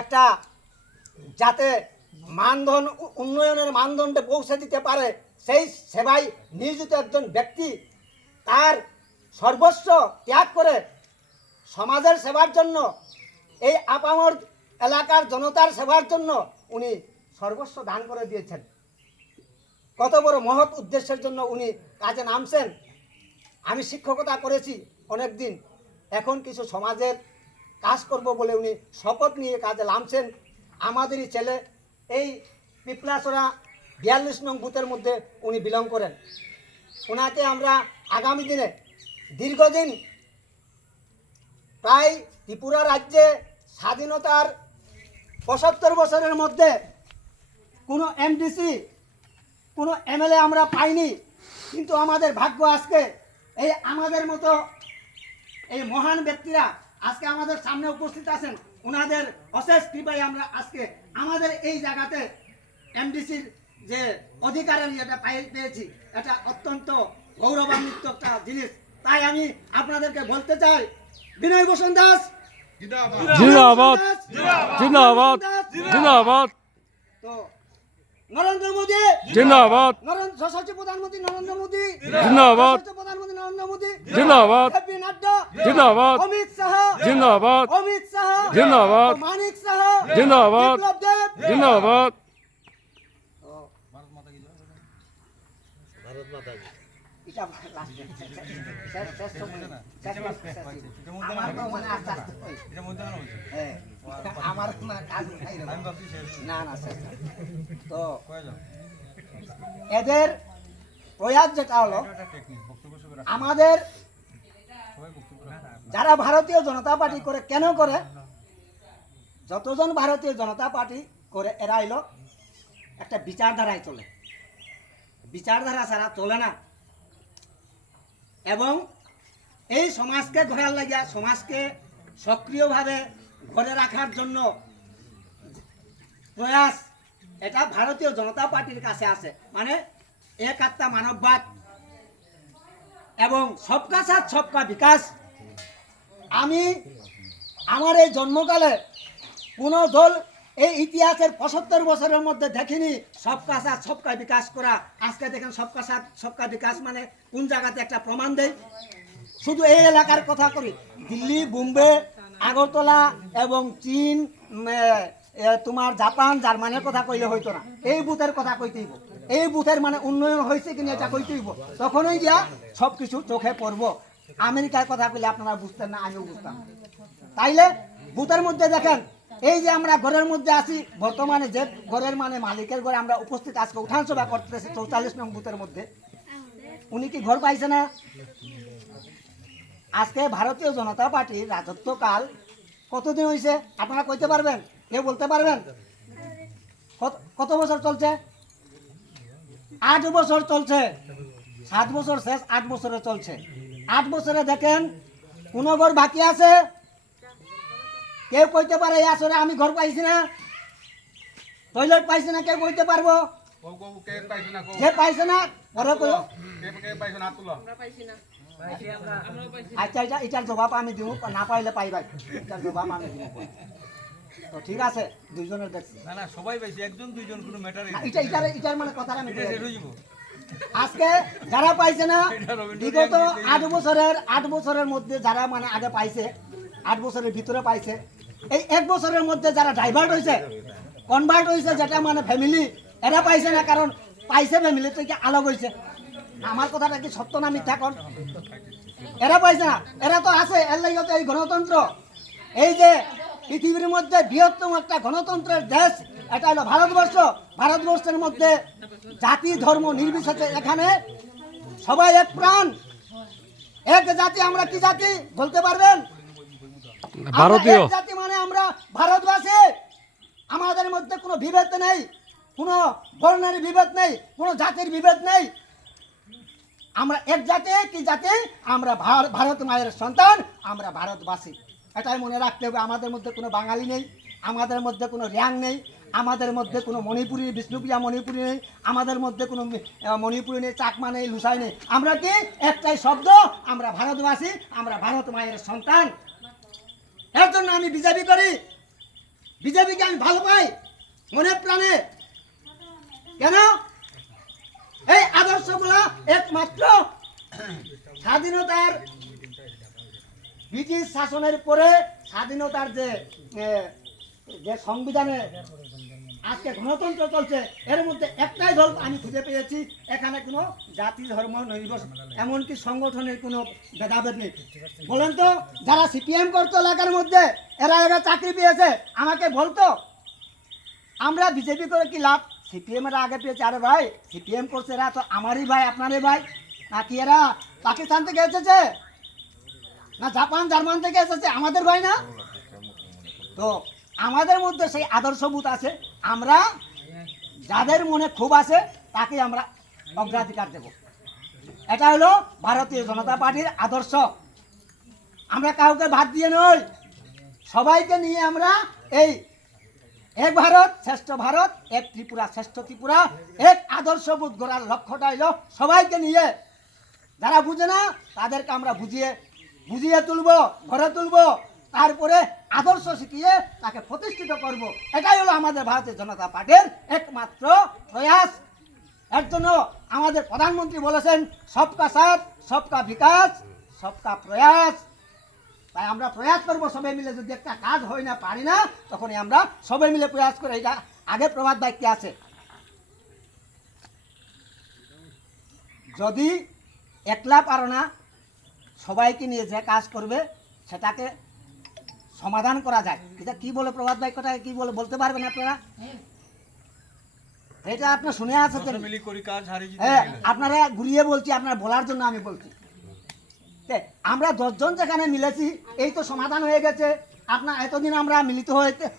একটা যাতে মানদণ্ড উন্নয়নের মানদণ্ডে পৌঁছে দিতে পারে, সেই সেবায় নিয়োজিত একজন ব্যক্তি তার সর্বস্ব ত্যাগ করে সমাজের সেবার জন্য, এই আপামর এলাকার জনতার সেবার জন্য উনি সর্বস্ব দান করে দিয়েছেন। কত বড় মহৎ উদ্দেশ্যের জন্য উনি কাজে নামছেন। আমি শিক্ষকতা করেছি অনেক দিন, এখন কিছু সমাজের কাজ করব বলে উনি শপথ নিয়ে কাজে নামছেন। আমাদেরই ছেলে, এই পিপলাছড়া 42 নং বুথের মধ্যে উনি বিলং করেন। ওনাকে আমরা আগামী দিনে দীর্ঘদিন, প্রায় ত্রিপুরা রাজ্যে স্বাধীনতার 75 বছরের মধ্যে কোনো এমডিসি, কোনো এমএলএ আমরা পাইনি, কিন্তু আমাদের ভাগ্য আজকে এই আমাদের মতো এই মহান ব্যক্তিরা আজকে আমাদের সামনে উপস্থিত আছেন। ওনাদের অশেষ কৃপায় আমরা আজকে আমাদের এই জায়গাতে এমডিসির যে অধিকারের এটা পেয়েছি, এটা অত্যন্ত গৌরবান্বিত একটা জিনিস। তাই আমি আপনাদেরকে বলতে চাই, বিনয় ভূষণ দাস জিন্দাবাদ, জিন্দাবাদ, জিন্দাবাদ, তো নরেন্দ্র মোদী জিন্দাবাদ, যশস্বী প্রধানমন্ত্রী নরেন্দ্র মোদী জিন্দাবাদ, প্রধানমন্ত্রী নরেন্দ্র মোদী জিন্দাবাদ, জেপি নাড্ডা জিন্দাবাদ, অমিত শাহ জিন্দাবাদ, অমিত শাহ জিন্দাবাদ, মানিক শাহ জিন্দাবাদ, বিপ্লব দেব জিন্দাবাদ। এটা last শেষ সময়, শেষ মাস, আমার তো মানে আস্তে আস্তে হ্যাঁ, আমার মানে কাজ নাই রে। না না শেষ না। তো এদের প্রয়াস যেটা হলো, আমাদের যারা ভারতীয় জনতা পার্টি করে, কেন করে, যতজন ভারতীয় জনতা পার্টি করে এরা এলো একটা বিচারধারায় চলে, বিচারধারা ছাড়া চলে না। এবং এই সমাজকে ঘোরার লাগিয়া, সমাজকে সক্রিয়ভাবে ঘরে রাখার জন্য প্রয়াস, এটা ভারতীয় জনতা পার্টির কাছে আছে। মানে এক আত্মা মানববাদ এবং সবকা সাথ সবকা বিকাশ। আমি আমার এই জন্মকালে কোনো দল এই ইতিহাসের 75 বছরের মধ্যে দেখিনি সবকা সাথ সবকা বিকাশ করা। আজকে দেখেন সবকা সাথ সবকা বিকাশ মানে কোন জায়গাতে একটা প্রমাণ দেয়। শুধু এই এলাকার কথা করি, দিল্লি, বোম্বে, আগরতলা এবং চীন, তোমার জাপান, জার্মানির কথা কইলে হইতো না, এই বুথের কথা কইতেইব। এই বুথের মানে উন্নয়ন হয়েছে কিনা এটা কইতেইব, তখনই গিয়া সব কিছু চোখে পড়ব। আমেরিকার কথা কইলে আপনারা বুঝতেন না, আমিও বুঝতাম। তাইলে বুথের মধ্যে দেখেন, এই যে আমরা ঘরের মধ্যে আছি, বর্তমানে যে ঘরের মানে মালিকের ঘরে আমরা উপস্থিত আজকে উঠান সভা করতেছি 44 নং বুথের মধ্যে, উনি কি ঘর পাইছে না? আজকে ভারতীয় জনতা পার্টির রাজত্বকাল কতদিন হয়েছে আপনারা কইতে পারবেন? কেউ বলতে পারবেন? কত বছর চলছে? 8 বছর চলছে। 7 বছর শেষ, 8 বছরে চলছে। 8 বছরে দেখেন কোন ঘর বাকি আছে? কেউ কইতে পারে এই আসরে আমি ঘর পাইছি না, টয়লেট পাইছি না? কেউ কইতে পারবো? যে পাইছে না পরে কইও। আচ্ছা, এটার জবাব আমি দিব, না পাইলে পাইবাই, এটার জবাব আমি দিব। তো ঠিক আছে, দুইজনের দেখছি না না সবাই পাইছে, একজন দুইজন কোনো ম্যাটার এটার মানে কথা আমি আজকে যারা পাইছে না বিগত 8 বছরের মধ্যে যারা মানে আগে পাইছে, 8 বছরের ভিতরে পাইছে, এই 1 বছরের মধ্যে যারা ডাইভার্ট হয়েছে, কনভার্ট হয়েছে, যেটা মানে ফ্যামিলি, এরা পাইছে না। কারণ পাইছে ফ্যামিলি থেকে আলাগ হয়েছে। আমার কথাটা কি সত্য না মিথ্যা? কোন এরা পাইছে না? এরা তো আছে, এর লাগে তো এই গণতন্ত্র। এই যে পৃথিবীর মধ্যে বৃহত্তম একটা গণতন্ত্রের দেশ, এটা হলো ভারতবর্ষ। ভারতবর্ষের মধ্যে জাতি ধর্ম নির্বিশেষে এখানে সবাই এক প্রাণ, এক জাতি। আমরা কি জাতি বলতে পারবেন? ভারতীয় জাতি মানে আমরা ভারতবাসী। আমাদের মধ্যে কোনো বিভেদ নেই, কোনো বর্ণের বিভেদ নেই, কোনো জাতির বিভেদ নেই। আমরা এক জাতি। কি জাতি? আমরা ভারত মায়ের সন্তান, আমরা ভারতবাসী। এটাই মনে রাখতে হবে। আমাদের মধ্যে কোনো বাঙালি নেই, আমাদের মধ্যে কোনো রিয়াং নেই, আমাদের মধ্যে কোনো মণিপুরি, বিষ্ণুপ্রিয়া মণিপুরি নেই, আমাদের মধ্যে কোনো মণিপুরি নেই, চাকমা নেই, লুসাই নেই। আমরা কি একটাই শব্দ, আমরা ভারতবাসী, আমরা ভারত মায়ের সন্তান। এর জন্য আমি বিজেপি করি। বিজেপিকে আমি ভালো পাই মনে প্রাণে। কেন? এই আদর্শগুলা একমাত্র স্বাধীনতার ব্রিটিশ শাসনের পরে স্বাধীনতার যে সংবিধানে আজকে গণতন্ত্র চলছে, এর মধ্যে একটাই দল আমি খুঁজে পেয়েছি, এখানে কোনো জাতি ধর্ম নির্বিশেষ এমনকি সংগঠনের কোনো ভেদাভেদ নেই। বলেন তো, যারা সিপিএম করতো এলাকার মধ্যে, এরা চাকরি পেয়েছে, আমাকে বলতো আমরা বিজেপি করে কি লাভ, সিপিএম এরা আগে পেয়েছে। আরে ভাই, সিপিএম করছে এরা তো আমারই ভাই, আপনারই ভাই, নাকি এরা পাকিস্তান থেকে এসেছে না জাপান জার্মান থেকে এসেছে, আমাদের ভাই না? তো আমাদের মধ্যে সেই আদর্শবোধ আছে, আমরা যাদের মনে ক্ষোভ আছে তাকে আমরা অগ্রাধিকার দেব। এটা হলো ভারতীয় জনতা পার্টির আদর্শ। আমরা কাউকে বাদ দিয়ে নই, সবাইকে নিয়ে আমরা এই এক ভারত শ্রেষ্ঠ ভারত, এক ত্রিপুরা শ্রেষ্ঠ ত্রিপুরা, এক আদর্শবোধ গড়ার লক্ষ্যটা হলো সবাইকে নিয়ে। যারা বুঝে না তাদেরকে আমরা বুঝিয়ে তুলবো, গড়ে তুলবো, তারপরে আদর্শ শিখিয়ে তাকে প্রতিষ্ঠিত করব। এটাই হলো আমাদের ভারতীয় জনতা পার্টির একমাত্র প্রয়াস। এর জন্য আমাদের প্রধানমন্ত্রী বলেছেন সবকা সাথ, সবকা বিকাশ, সবকা প্রয়াস। তাই আমরা প্রয়াস করব সবাই মিলে, যদি একটা কাজ হয় না, পারি না, তখনই আমরা সবাই মিলে প্রয়াস করে। এটা আগে প্রভাত বাক্যে আছে, যদি একলা পারো না, সবাইকে নিয়ে যে কাজ করবে সেটাকে সমাধান করা যায়। এটা কি বলে প্রভাত বাক্যটা, কি বলে বলতে পারবেন আপনারা? এটা আপনার শুনে আছেন, মিলি করি কাজ হারি জিতে হ্যাঁ, গেলে। আপনারা ঘুরিয়ে বলছি, আপনারা বলার জন্য আমি বলছি। আমরা 10 জন যেখানে মিলেছি, এই তো সমাধান হয়ে গেছে। আপনার এতদিন আমরা মিলিত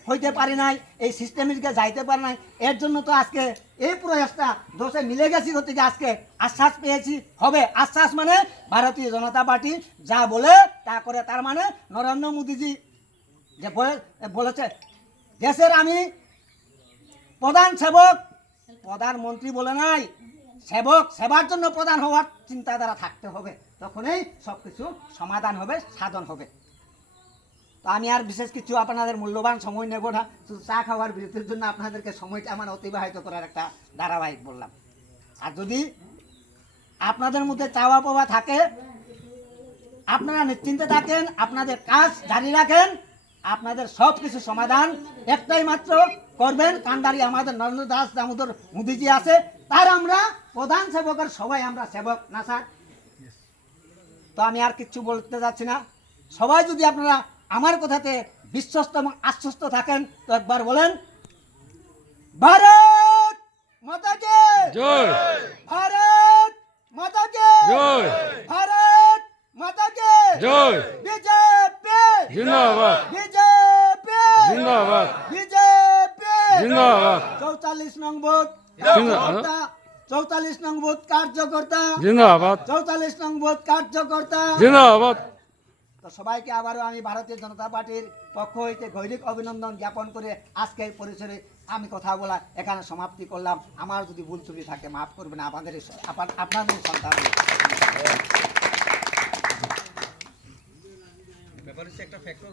হইতে পারি নাই, এই সিস্টেমিকে যাইতে পারি নাই, এর জন্য তো আজকে এই প্রয়াসটা দোষে মিলে গেছি, হতে আজকে আশ্বাস পেয়েছি হবে। আশ্বাস মানে ভারতীয় জনতা পার্টি যা বলে তা করে, তার মানে নরেন্দ্র মোদীজি যে বলেছে দেশের আমি প্রধান সেবক, প্রধানমন্ত্রী বলে নাই, সেবক, সেবার জন্য প্রধান হওয়ার চিন্তাধারা থাকতে হবে, তখনই সব কিছু সমাধান হবে, সাধন হবে। তো আমি আর বিশেষ কিছু আপনাদের মূল্যবান সময় নেব না, শুধু চা খাওয়ার বিরতির জন্য আপনাদেরকে সময়টা আমার অতিবাহিত করার একটা ধারাবাহিক বললাম। আর যদি আপনাদের মধ্যে চাওয়া পাওয়া থাকে, আপনারা নিশ্চিন্তে থাকেন, আপনাদের কাজ জারি রাখেন, আপনাদের সব কিছু সমাধান একটাই মাত্র করবেন। কান্ডারি আমাদের নরেন্দ্র দাস দামোদর মোদীজি আছে, তার আমরা প্রধান সেবকের সবাই আমরা সেবক না স্যার? তো আমি আর কিচ্ছু বলতে যাচ্ছি না। সবাই যদি আপনারা আমার কথাতে বিশ্বস্ত এবং আশ্বস্ত থাকেন, তো একবার বলেন ভারত মাতা কি জয়, ভারত মাতা কি জয়, ভারত মাতা কি জয়, বিজেপি জিন্দাবাদ, বিজেপি জিন্দাবাদ, বিজেপি জিন্দাবাদ, 44 নং বুথ জিন্দাবাদ, 44 নং বুথ কার্যকর্তা, জিন্দাবাদ, 44 নং বুথ কার্যকর্তা। জিন্দাবাদ। তো সবাইকে আবারও আমি ভারতীয় জনতা পার্টির পক্ষ হইতে গৈরিক অভিনন্দন জ্ঞাপন করে আজকের পরিসরে আমি কথা বলা এখানে সমাপ্তি করলাম। আমার যদি ভুল ত্রুটি থাকে মাফ করবেন, আপনাদের সন্তান। ব্যাপার হচ্ছে একটা ফ্যাক্টর